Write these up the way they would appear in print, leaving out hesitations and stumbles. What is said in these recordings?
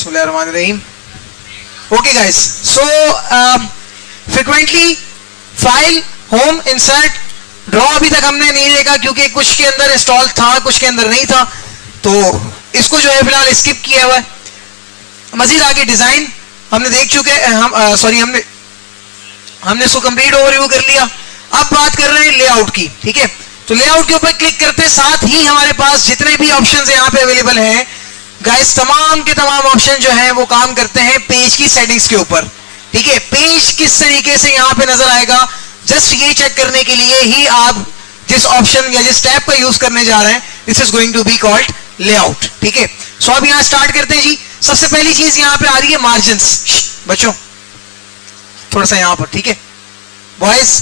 बिस्मिल्लाहिर्रहमानिर्रहीम. Okay guys, so frequently file home insert draw अभी तक हमने नहीं देखा क्योंकि कुछ के अंदर इंस्टॉल था कुछ के अंदर नहीं था, तो इसको जो है फिलहाल स्किप किया हुआ है. मजीद आगे डिजाइन हमने देख चुके हैं, हमने इसको कंप्लीट ओवरव्यू कर लिया. अब बात कर रहे हैं लेआउट की. ठीक है, तो लेआउट के ऊपर क्लिक करते साथ ही हमारे पास जितने भी ऑप्शंस यहाँ पे अवेलेबल हैं गाइस, तमाम के तमाम ऑप्शन जो है वो काम करते हैं पेज की सेटिंग्स के ऊपर. ठीक है, पेज किस तरीके से यहाँ पे नजर आएगा जस्ट ये चेक करने के लिए ही आप जिस ऑप्शन या जिस टैब का यूज करने जा रहे हैं, this is going to be called layout. ठीक है, सो अब यहाँ स्टार्ट करते हैं जी. सबसे पहली चीज यहाँ पे आ रही है मार्जिन्स. बच्चों थोड़ा सा यहाँ पर, ठीक है बॉयज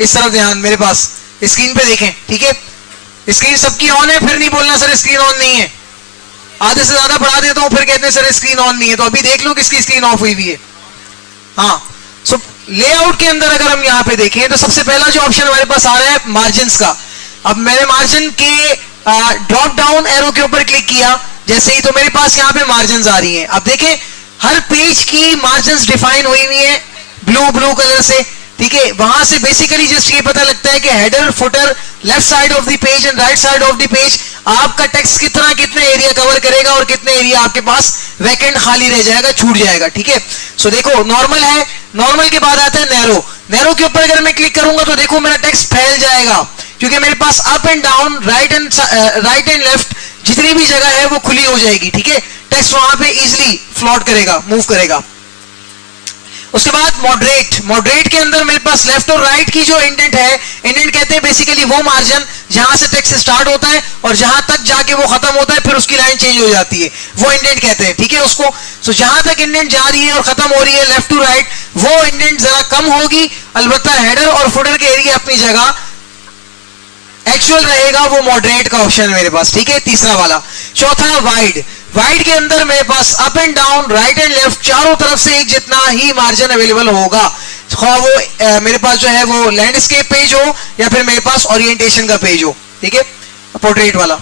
इस तरफ ध्यान, मेरे पास स्क्रीन पे देखें. ठीक है, स्क्रीन सबकी ऑन है, फिर नहीं बोलना सर स्क्रीन ऑन नहीं है. आधे से ज्यादा पढ़ा देता हूं फिर कहते हैं सर स्क्रीन ऑन नहीं है, तो अभी देख लो किसकी स्क्रीन ऑफ हुई हुई है. हाँ, सो लेआउट के अंदर अगर हम यहाँ पे देखें तो सबसे पहला जो ऑप्शन हमारे पास आ रहा है मार्जिन्स का. अब मैंने मार्जिन के ड्रॉप डाउन एरो के ऊपर क्लिक किया जैसे ही, तो मेरे पास यहाँ पे मार्जिन्स आ रही हैं. अब देखें हर पेज की मार्जिन्स डिफाइन हुई हुई है ब्लू कलर से. ठीक है, वहां से बेसिकली जस्ट ये पता लगता है कि header footer left side of the page and right side of the page आपका टेक्स्ट कितने एरिया कवर करेगा और कितने एरिया आपके पास वैकेंट खाली रह जाएगा, छूट जाएगा. ठीक है, सो देखो नॉर्मल है, नॉर्मल के बाद आता है नैरो. नैरो के ऊपर अगर मैं क्लिक करूंगा तो देखो मेरा टेक्स्ट फैल जाएगा क्योंकि मेरे पास up and down right and left जितनी भी जगह है वो खुली हो जाएगी. ठीक है, टेक्स्ट वहां पे इजिली फ्लोट करेगा, मूव करेगा. उसके बाद मॉडरेट के अंदर मेरे पास लेफ्ट और राइट की जो इंडेंट है, इंडेंट कहते हैं बेसिकली वो मार्जिन जहां से टेक्स्ट स्टार्ट होता है और जहां तक जाके वो खत्म होता है, फिर उसकी लाइन चेंज हो जाती है, वो इंडेंट कहते हैं. ठीक है, उसको सो जहां तक इंडेंट जा रही है और खत्म हो रही है लेफ्ट टू राइट, वो इंडेंट जरा कम होगी. अलबत्ता हेडर और फुटर के एरिया अपनी जगह एक्चुअल रहेगा, वो मॉडरेट का ऑप्शन है मेरे पास. ठीक है, तीसरा वाला. चौथा वाइड के अंदर मेरे पास up and down right and left चारों तरफ से एक जितना ही मार्जिन अवेलेबल होगा, वो मेरे पास जो है वो लैंडस्केप पेज हो या फिर मेरे पास ओरिएंटेशन का पेज हो. ठीक है, पोर्ट्रेट वाला.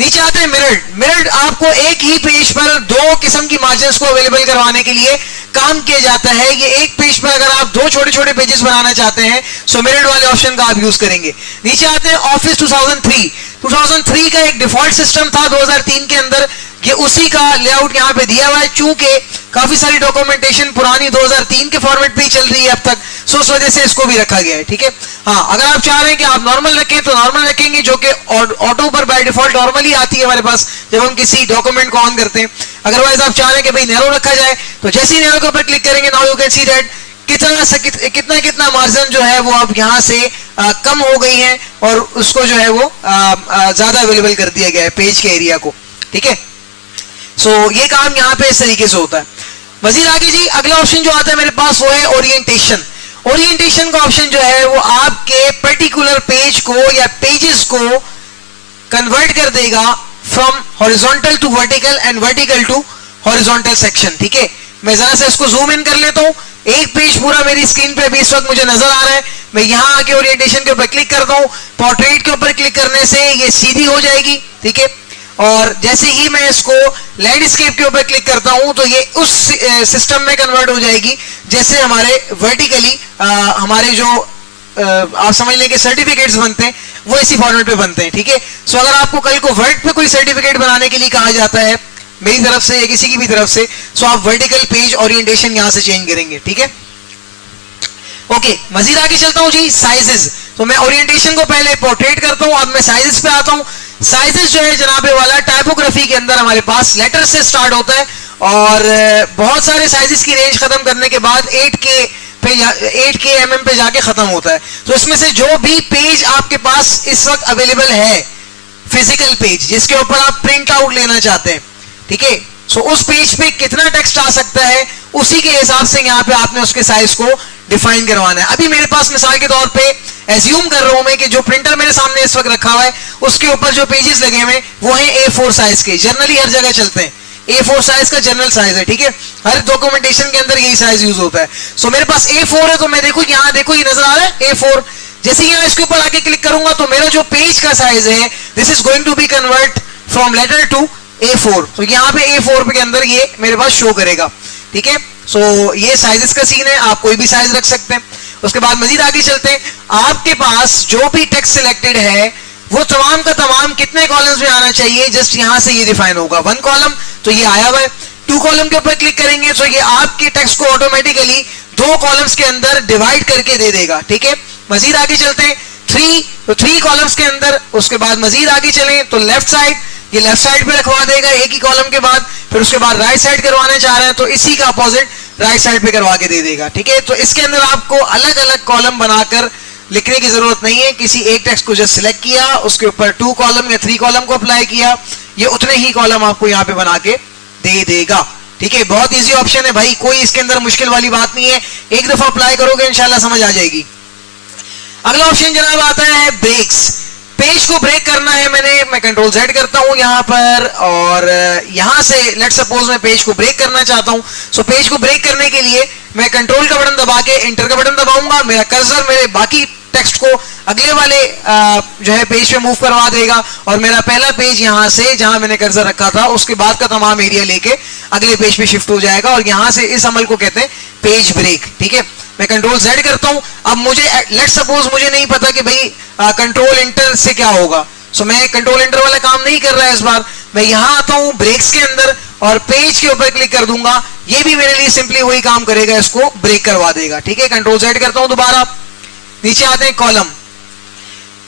नीचे आते हैं मिरर्ड आपको एक ही पेज पर दो किस्म की मार्जिन्स को अवेलेबल करवाने के लिए काम किया जाता है. ये एक पेज पर अगर आप दो छोटे छोटे पेजेस बनाना चाहते हैं सो मिरर्ड वाले ऑप्शन का आप यूज करेंगे. नीचे आते हैं ऑफिस 2003 का एक डिफॉल्ट सिस्टम था 2003 के अंदर, ये उसी का लेआउट यहाँ पे दिया हुआ है. चूंकि काफी सारी डॉक्यूमेंटेशन पुरानी 2003 के फॉर्मेट पे ही चल रही है अब तक, सो उस वजह से इसको भी रखा गया है. ठीक है, हाँ अगर आप चाह रहे हैं कि आप नॉर्मल रखें तो नॉर्मल रखेंगे, जो कि ऑटो पर बाय डिफॉल्ट नॉर्मली आती है हमारे पास जब हम किसी डॉक्यूमेंट को ऑन करते हैं. अदरवाइज आप चाह रहे हैं कि भाई नैरो रखा जाए तो जैसे ही नैरो के ऊपर क्लिक करेंगे now you can see that कितना मार्जिन जो है वो अब यहाँ से कम हो गई है और उसको जो है वो ज्यादा अवेलेबल कर दिया गया है पेज के एरिया को. ठीक है, सो ये काम यहाँ पे इस तरीके से होता है. मजीद आगे जी अगला ऑप्शन जो आता है मेरे पास वो है ओरिएंटेशन. ओरिएंटेशन का ऑप्शन जो है वो आपके पर्टिकुलर पेज को या पेजेस को कन्वर्ट कर देगा from horizontal to vertical and vertical to horizontal section. ठीक है, मैं जरा से इसको जूम इन कर लेता हूं. एक पेज पूरा मेरी स्क्रीन पे अभी इस वक्त मुझे नजर आ रहा है. मैं यहां आके ओरिएंटेशन के ऊपर क्लिक करता हूं, पोर्ट्रेट के ऊपर क्लिक करने से ये सीधी हो जाएगी. ठीक है, और जैसे ही मैं इसको लैंडस्केप के ऊपर क्लिक करता हूं तो ये उस सिस्टम में कन्वर्ट हो जाएगी जैसे हमारे वर्टिकली हमारे जो आप समझ लें कि सर्टिफिकेट्स बनते हैं वो इसी फॉर्मेट पे बनते हैं. ठीक है, सो अगर आपको कल को वर्ड पे कोई सर्टिफिकेट बनाने के लिए कहा जाता है मेरी तरफ से या किसी की भी तरफ से, सो आप वर्टिकल पेज ओरिएंटेशन यहां से चेंज करेंगे. ठीक है, ओके मजीद आगे चलता हूं जी. साइजेस, तो मैं ओरिएंटेशन को पहले पोर्ट्रेट करता हूं, अब मैं साइजेस पे आता हूं. साइजेस जो है जनाबे वाला टाइपोग्राफी के अंदर हमारे पास लेटर से स्टार्ट होता है और बहुत सारे साइजेस की रेंज खत्म करने के बाद 8K mm पे जाके खत्म होता है. तो इसमें से जो भी पेज आपके पास इस वक्त अवेलेबल है फिजिकल पेज जिसके ऊपर आप प्रिंट आउट लेना चाहते हैं, ठीक है, सो उस पेज पे कितना टेक्स्ट आ सकता है उसी के हिसाब से यहाँ पे आपने उसके साइज को डिफाइन करवाना है. अभी मेरे पास मिसाल के तौर पे एज्यूम कर रहा हूं मैं कि जो प्रिंटर मेरे सामने इस वक्त रखा हुआ है उसके ऊपर जो पेजेस लगे हुए वो हैं A4 साइज के. जनरली हर जगह चलते हैं A4 साइज का जनरल साइज है. ठीक है, हर डॉक्यूमेंटेशन के अंदर यही साइज यूज होता है. सो मेरे पास A4 है तो मैं देखो यहाँ देखो ये नजर आ रहा है A4. जैसे यहाँ इसके ऊपर आके क्लिक करूंगा तो मेरा जो पेज का साइज है this is going to be convert from letter to A4, तो यहाँ पे A4 के अंदर ये मेरे पास शो करेगा, ठीक है। सो ये साइजेस का सीन है, आप कोई भी साइज रख सकते हैं। उसके बाद मजीद आगे चलते हैं, आपके पास जो भी टेक्स्ट सिलेक्टेड है वो तमाम का तमाम कितने कॉलम्स में आना चाहिए, जस्ट यहां से ये डिफाइन होगा। 1 कॉलम, तो ये आया हुआ है। 2 कॉलम के ऊपर क्लिक करेंगे तो ये आपके टेक्स्ट को ऑटोमेटिकली 2 कॉलम्स के अंदर डिवाइड करके दे देगा, ठीक है। मजीद आगे चलते हैं, 3, तो 3 कॉलम्स के अंदर। उसके बाद मजीद आगे चलें तो लेफ्ट साइड, ये लेफ्ट साइड पे रखवा देगा एक ही कॉलम के बाद। फिर उसके बाद राइट साइड करवाना चाह रहे हैं तो इसी का अपोजिट राइट साइड पे करवा के दे देगा, ठीक है। तो इसके अंदर आपको अलग अलग कॉलम बनाकर लिखने की जरूरत नहीं है, किसी एक टेक्स्ट को जस्ट सिलेक्ट किया, उसके ऊपर 2 कॉलम या 3 कॉलम को अप्लाई किया, ये उतने ही कॉलम आपको यहाँ पे बना के दे देगा, ठीक है। बहुत इजी ऑप्शन है भाई, कोई इसके अंदर मुश्किल वाली बात नहीं है, एक दफा अप्लाई करोगे इंशाल्लाह समझ आ जाएगी। अगला ऑप्शन जनाब आता है ब्रेक्स। पेज को ब्रेक करना है मैं कंट्रोल Z करता हूं यहां पर, और यहां से लेट सपोज मैं पेज को ब्रेक करना चाहता हूं। सो पेज को ब्रेक करने के लिए मैं कंट्रोल का बटन दबा के एंटर का बटन दबाऊंगा, मेरा कर्सर मेरे बाकी टेक्स्ट को अगले वाले जो है पेज पे मूव करवा देगा, और मेरा पहला पेज यहां से जहां मैंने कर्सर रखा था उसके बाद का तमाम एरिया लेके अगले पेज पे शिफ्ट हो जाएगा, और यहां से इस अमल को कहते हैं पेज ब्रेक, ठीक है। मैं कंट्रोल Z करता हूं, अब मुझे लेट सपोज मुझे नहीं पता कि भाई कंट्रोल एंटर से क्या होगा, सो मैं कंट्रोल एंटर वाला काम नहीं कर रहा है इस बार। मैं यहां आता हूं ब्रेक्स के अंदर और पेज के ऊपर क्लिक कर दूंगा, ये भी मेरे लिए सिंपली वही काम करेगा, इसको ब्रेक करवा देगा, ठीक है। कंट्रोल Z करता हूं दोबारा, नीचे आते हैं कॉलम।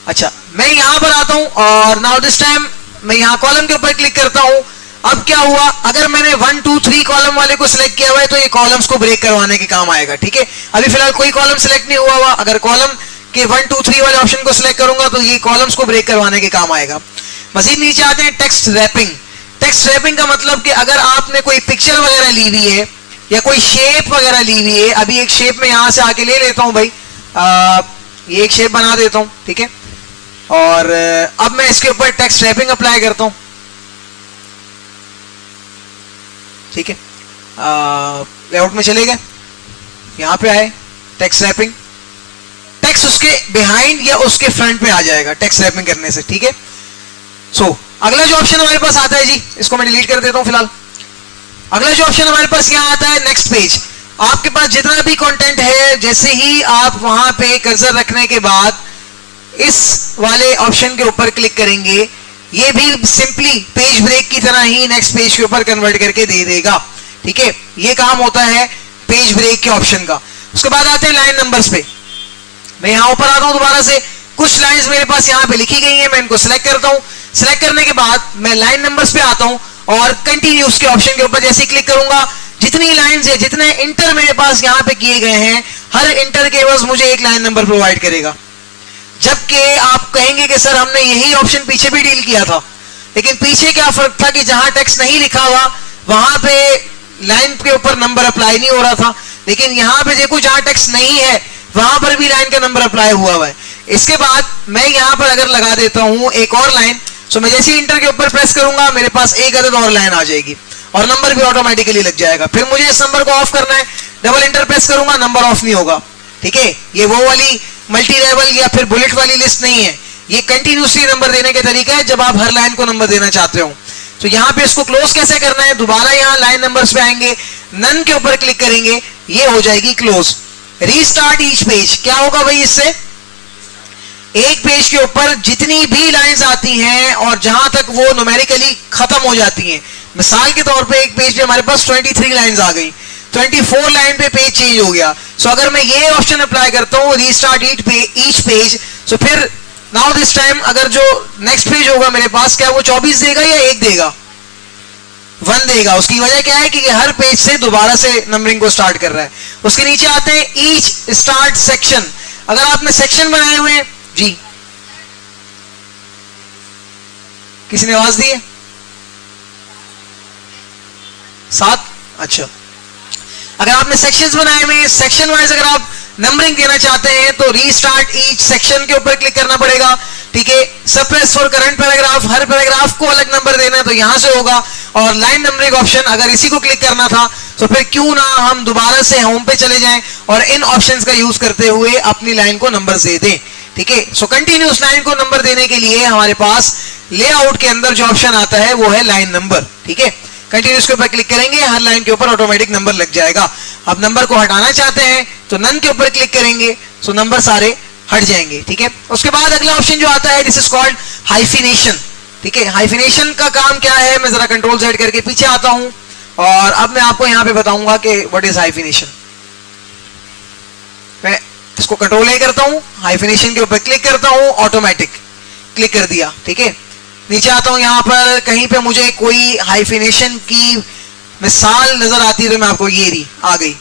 अच्छा, मैं यहां पर आता हूं और नाउ दिस टाइम मैं यहां कॉलम के ऊपर क्लिक करता हूं। अब क्या हुआ, अगर मैंने 1 2 3 कॉलम वाले को सिलेक्ट किया हुआ है तो ये कॉलम्स को ब्रेक करवाने के काम आएगा, ठीक है। अभी फिलहाल कोई कॉलम सिलेक्ट नहीं हुआ हुआ, अगर कॉलम के 1 2 3 वाले ऑप्शन को सिलेक्ट करूंगा तो ये कॉलम्स को ब्रेक करवाने के काम आएगा। मजीद नीचे आते हैं टेक्स्ट रैपिंग। टेक्स्ट रैपिंग का मतलब कि अगर आपने कोई पिक्चर वगैरह ली हुई है या कोई शेप वगैरह ली हुई है, अभी एक शेप में यहां से आके ले लेता हूं भाई, ये एक शेप बना देता हूं, ठीक है। और अब मैं इसके ऊपर टेक्स्ट रैपिंग अप्लाई करता हूं, ठीक है। लेआउट में चले गए, यहां पे आए टेक्स्ट रैपिंग, टेक्स्ट उसके बिहाइंड या उसके फ्रंट पे आ जाएगा टेक्स्ट रैपिंग करने से, ठीक है। सो अगला जो ऑप्शन हमारे पास आता है जी, इसको मैं डिलीट कर देता हूं फिलहाल। अगला जो ऑप्शन हमारे पास यहां आता है नेक्स्ट पेज। आपके पास जितना भी कंटेंट है, जैसे ही आप वहां पे कर्सर रखने के बाद इस वाले ऑप्शन के ऊपर क्लिक करेंगे, ये भी सिंपली पेज ब्रेक की तरह ही नेक्स्ट पेज के ऊपर कन्वर्ट करके दे देगा, ठीक है। ये काम होता है पेज ब्रेक के ऑप्शन का। उसके बाद आते हैं लाइन नंबर्स पे। मैं यहां ऊपर आता हूं दोबारा से, कुछ लाइंस मेरे पास यहां पे लिखी गई हैं, मैं इनको सिलेक्ट करता हूं। सिलेक्ट करने के बाद मैं लाइन नंबर्स पे आता हूं और कंटिन्यूस के ऑप्शन के ऊपर जैसे क्लिक करूंगा, जितनी लाइंस है, जितने इंटर मेरे पास यहां पे किए गए हैं, हर इंटर के बस मुझे एक लाइन नंबर प्रोवाइड करेगा। जबकि आप कहेंगे कि सर हमने यही ऑप्शन पीछे भी डील किया था, लेकिन पीछे क्या फर्क था कि जहां टेक्स्ट नहीं लिखा हुआ वहां पे लाइन के ऊपर नंबर अप्लाई नहीं हो रहा था, लेकिन यहां पे देखो जहां टेक्स्ट नहीं है वहां पर भी लाइन का नंबर अप्लाई हुआ है। इसके बाद मैं यहां पर अगर लगा देता हूं एक और लाइन, सो मैं जैसे इंटर के ऊपर प्रेस करूंगा मेरे पास एक अदद और लाइन आ जाएगी और नंबर भी ऑटोमेटिकली लग जाएगा। फिर मुझे इस नंबर को ऑफ करना है, डबल इंटर प्रेस करूंगा, नंबर ऑफ नहीं होगा, ठीक है। ये वो वाली मल्टी लेवल या फिर बुलेट वाली लिस्ट नहीं है, ये कंटिन्यूसली नंबर देने का तरीका है जब आप हर लाइन को नंबर देना चाहते हो। तो यहाँ पे इसको क्लोज कैसे करना है, दोबारा यहाँ लाइन नंबर्स पे आएंगे, नन के ऊपर क्लिक करेंगे, ये हो जाएगी क्लोज। रीस्टार्ट ईच पेज, क्या होगा भाई, इससे एक पेज के ऊपर जितनी भी लाइंस आती हैं और जहां तक वो न्यूमेरिकली खत्म हो जाती हैं, मिसाल के तौर पे एक पेज पे हमारे पास 23 लाइंस आ गई, 24 लाइन पे पेज चेंज हो गया। सो अगर मैं ये ऑप्शन अप्लाई करता हूँ रीस्टार्ट ईच पेज, सो फिर नाउ दिस टाइम अगर जो नेक्स्ट पेज होगा मेरे पास, क्या वो 24 देगा या 1 देगा, 1 देगा। उसकी वजह क्या है कि हर पेज से दोबारा से नंबरिंग को स्टार्ट कर रहा है। उसके नीचे आते हैं ईच स्टार्ट सेक्शन। अगर आपने सेक्शन बनाए हुए हैं जी, किसी ने आवाज दी है 7, अच्छा। अगर आपने सेक्शंस बनाए हुए हैं, सेक्शन वाइज अगर आप नंबरिंग देना चाहते हैं तो रीस्टार्ट ईच सेक्शन के ऊपर क्लिक करना पड़ेगा, ठीक है। Suppress for current paragraph, her paragraph को अलग नंबर देना है तो यहां से होगा। और लाइन नंबरिंग ऑप्शन, अगर इसी को क्लिक करना था तो फिर क्यों ना हम दोबारा से होम पे चले जाएं और इन ऑप्शंस का यूज करते हुए अपनी लाइन को नंबर दे दें, ठीक है। सो कंटिन्यूस लाइन को नंबर देने के लिए हमारे पास लेआउट के अंदर जो ऑप्शन आता है वो है लाइन नंबर, ठीक है। कंटिन्यूस के ऊपर क्लिक करेंगे, हर लाइन के ऊपर ऑटोमेटिक नंबर लग जाएगा। अब नंबर को हटाना चाहते हैं तो नन के ऊपर क्लिक करेंगे, तो नंबर सारे हट जाएंगे, ठीक है। उसके बाद अगला ऑप्शन जो आता है दिस इज कॉल्ड हाइफिनेशन, ठीक है। हाइफिनेशन का काम क्या है, मैं जरा कंट्रोल Z करके पीछे आता हूं और अब मैं आपको यहां पे बताऊंगा कि व्हाट इज हाइफिनेशन। मैं इसको कंट्रोल A करता हूं, हाइफिनेशन के ऊपर क्लिक करता हूं, ऑटोमेटिक क्लिक कर दिया, ठीक है। नीचे आता हूं, यहां पर कहीं पे मुझे कोई हाइफिनेशन की मिसाल नजर आती है तो मैं आपको ये रही आ गई।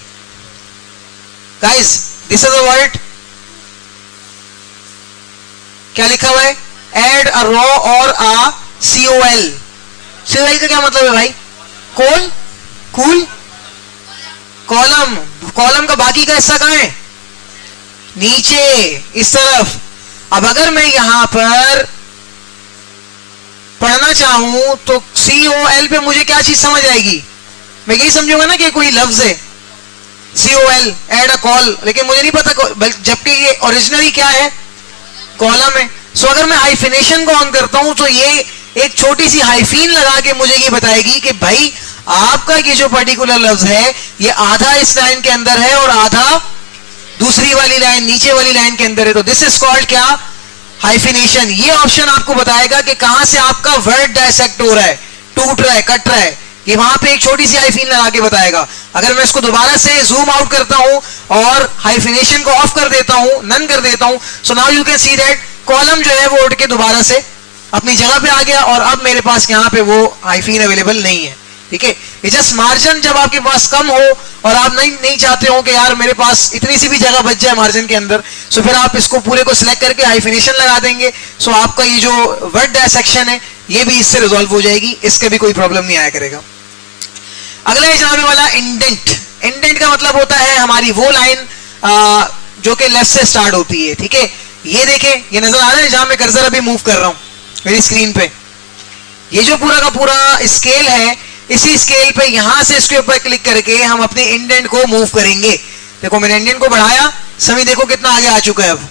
Guys this is a word, क्या लिखा हुआ है, एड अ रॉ और अ COL। COL का क्या मतलब है भाई, कोल, कूल, कॉलम। कॉलम का बाकी का हिस्सा कहां है, नीचे इस तरफ। अब अगर मैं यहां पर पढ़ना चाहूं तो COL पे मुझे क्या चीज समझ आएगी, मैं यही समझूंगा ना कि कोई लफ्ज है COL, एड अ कॉल, लेकिन मुझे नहीं पता, जबकि ये ओरिजिनली क्या है, कॉलम है। सो अगर मैं हाइफिनेशन को ऑन करता हूं तो ये एक छोटी सी हाइफीन लगा के मुझे ये बताएगी कि भाई आपका ये जो पर्टिकुलर लफ्ज है ये आधा इस लाइन के अंदर है और आधा दूसरी वाली लाइन, नीचे वाली लाइन के अंदर है। तो दिस इज कॉल्ड क्या, हाइफिनेशन। ये ऑप्शन आपको बताएगा कि कहां से आपका वर्ड डायसेक्ट हो रहा है, टूट रहा है, कट रहा है, ये वहां पे एक छोटी सी हाइफीन लगा के बताएगा। अगर मैं इसको दोबारा से जूम आउट करता हूं और हाइफिनेशन को ऑफ कर देता हूं, नन कर देता हूं, so now you can see that column जो है वो उठ के दोबारा से अपनी जगह पे आ गया और अब मेरे पास यहां पे वो हाइफीन अवेलेबल नहीं है, ठीक है। ये जस्ट मार्जिन जब आपके पास कम हो और आप नहीं चाहते हो कि यार मेरे पास इतनी सी भी जगह बच जाए मार्जिन के अंदर, सो फिर आप इसको पूरे को सिलेक्ट करके हाइफिनेशन लगा देंगे। सो आपका ये जो वर्ड डायसेक्शन है ये भी इससे रिजॉल्व हो जाएगी, इसके भी कोई प्रॉब्लम नहीं आया करेगा। अगला है जनाबे वाला इंडेंट। इंडेंट का मतलब होता है हमारी वो लाइन जो कि लेफ्ट से स्टार्ट होती है, ठीक है। ये देखें, ये नजर आ रहा है जहां मैं कर्सर अभी मूव कर रहा हूं मेरी स्क्रीन पे, ये जो पूरा का पूरा स्केल है, इसी स्केल पे यहां से इसके ऊपर क्लिक करके हम अपने इंडेंट को मूव करेंगे। देखो मैंने इंडेंट को बढ़ाया, सभी देखो कितना आगे आ चुका है अब,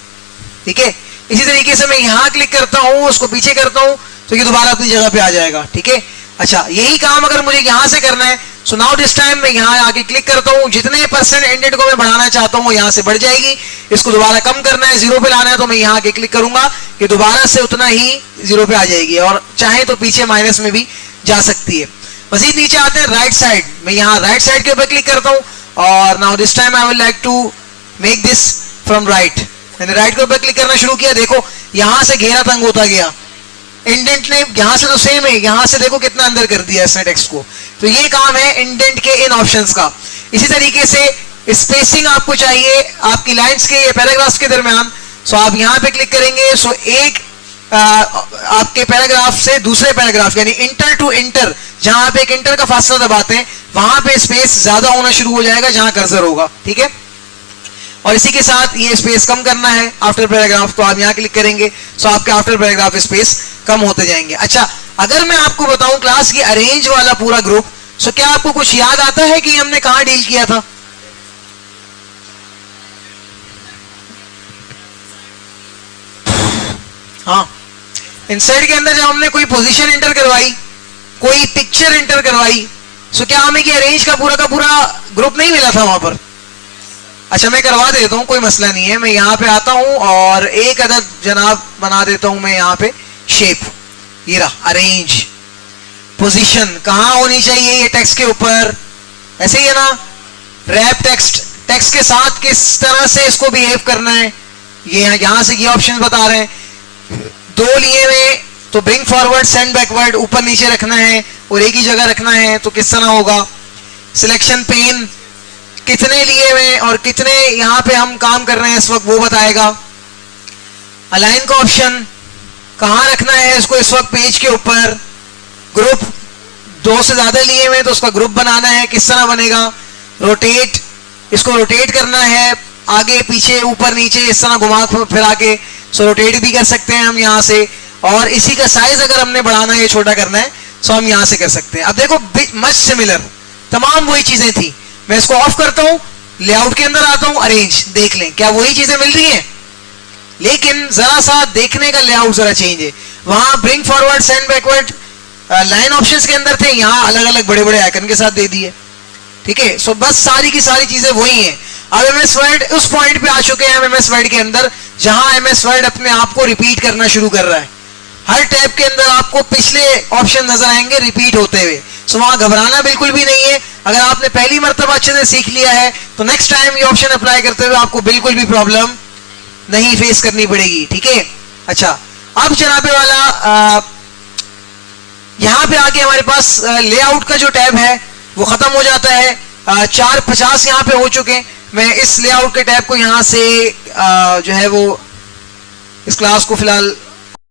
ठीक है। इसी तरीके से मैं यहां क्लिक करता हूं, उसको पीछे करता हूं तो ये दोबारा अपनी जगह पे आ जाएगा, ठीक है। अच्छा, यही काम अगर मुझे यहां से करना है, सो नाउ दिस टाइम मैं यहां आके क्लिक करता हूं, जितने % इंडेंट को मैं बढ़ाना चाहता हूं यहां से बढ़ जाएगी। इसको दोबारा कम करना है, 0 पे लाना है, तो मैं यहां आके क्लिक करूंगा कि दोबारा से उतना ही 0 पे आ जाएगी, और चाहे तो पीछे माइनस में भी जा सकती है। मजीद नीचे आते हैं राइट साइड, मैं यहाँ राइट साइड के ऊपर क्लिक करता हूँ और now this time I would like to make this from right. मैंने राइट के ऊपर क्लिक करना शुरू किया, देखो यहां से घेरा तंग होता गया, इंडेंट ने यहां से तो सेम है, यहां से देखो कितना अंदर कर दिया इसने टेक्स्ट को। तो ये काम है इंडेंट के इन ऑप्शंस का। इसी तरीके से स्पेसिंग आपको चाहिए आपकी लाइंस के या पैराग्राफ्स के दरमियान, सो आप यहां पे क्लिक करेंगे, सो एक आपके पैराग्राफ से दूसरे पैराग्राफ यानी इंटर टू इंटर, जहां आप एक इंटर का फासला दबाते हैं वहां पे स्पेस ज्यादा होना शुरू हो जाएगा जहां कर्सर होगा, ठीक है। और इसी के साथ ये स्पेस कम करना है आफ्टर पैराग्राफ, तो आप यहां क्लिक करेंगे, सो आपके आफ्टर पैराग्राफ स्पेस कम होते जाएंगे। अच्छा, अगर मैं आपको बताऊं क्लास की अरेंज वाला पूरा ग्रुप, सो क्या आपको कुछ याद आता है कि हमने कहां डील किया था? हाँ, इंसर्ट के अंदर जब हमने कोई पोजीशन एंटर करवाई, कोई पिक्चर एंटर करवाई, सो क्या हमें कि अरेंज का पूरा ग्रुप नहीं मिला था वहां पर? अच्छा, मैं करवा देता हूं, कोई मसला नहीं है। मैं यहां पे आता हूं और एक अदद जनाब बना देता हूं मैं यहां पे शेप, ये रहा अरेंज। पोजीशन कहां होनी चाहिए, ये टेक्स्ट के ऊपर, ऐसे ही है ना। रैप टेक्स्ट, टेक्स्ट के साथ किस तरह से इसको बिहेव करना है, ये यहां से ये ऑप्शन बता रहे हैं। 2 लिए हुए तो ब्रिंग फॉरवर्ड, सेंड बैकवर्ड, ऊपर नीचे रखना है और एक ही जगह रखना है तो किस तरह होगा। सिलेक्शन पेन कितने लिए हुए और कितने यहां पे हम काम कर रहे हैं इस वक्त वो बताएगा। अलाइन का ऑप्शन, कहां रखना है इसको इस वक्त पेज के ऊपर। ग्रुप 2 से ज्यादा लिए हुए तो उसका ग्रुप बनाना है, किस तरह बनेगा। रोटेट, इसको रोटेट करना है आगे पीछे ऊपर नीचे इस तरह घुमा फिरा के, सो रोटेट भी कर सकते हैं हम यहाँ से। और इसी का साइज अगर हमने बढ़ाना है, छोटा करना है, सो हम यहाँ से कर सकते हैं। अब देखो मच सिमिलर, तमाम वही चीजें थी। मैं इसको ऑफ करता हूं, लेआउट के अंदर आता हूं, अरेंज, देख लें क्या वही चीजें मिल रही हैं। लेकिन जरा सा देखने का लेआउट जरा चेंज है। वहां bring forward, send backward line options के अंदर थे, यहाँ अलग अलग बड़े बड़े आइकन के साथ दे दिए। ठीक है, सो बस सारी की सारी चीजें वही हैं। अब एमएस वर्ड उस पॉइंट पे आ चुके हैं एमएस वर्ड के अंदर जहां एमएस वर्ड अपने आप को रिपीट करना शुरू कर रहा है। हर टैब के अंदर आपको पिछले ऑप्शन नजर आएंगे रिपीट होते हुए। सो वहां घबराना बिल्कुल भी नहीं है। अगर आपने पहली मर्तबा अच्छे से सीख लिया है तो नेक्स्ट टाइम ये ऑप्शन अप्लाई करते हुए आपको बिल्कुल भी प्रॉब्लम नहीं फेस करनी पड़ेगी। ठीक है, अच्छा अब जनाबे वाला यहां पे आके हमारे पास लेआउट का जो टैब है वो खत्म हो जाता है। 4:50 यहाँ पे हो चुके हैं। मैं इस लेआउट के टैब को यहाँ से जो है वो इस क्लास को फिलहाल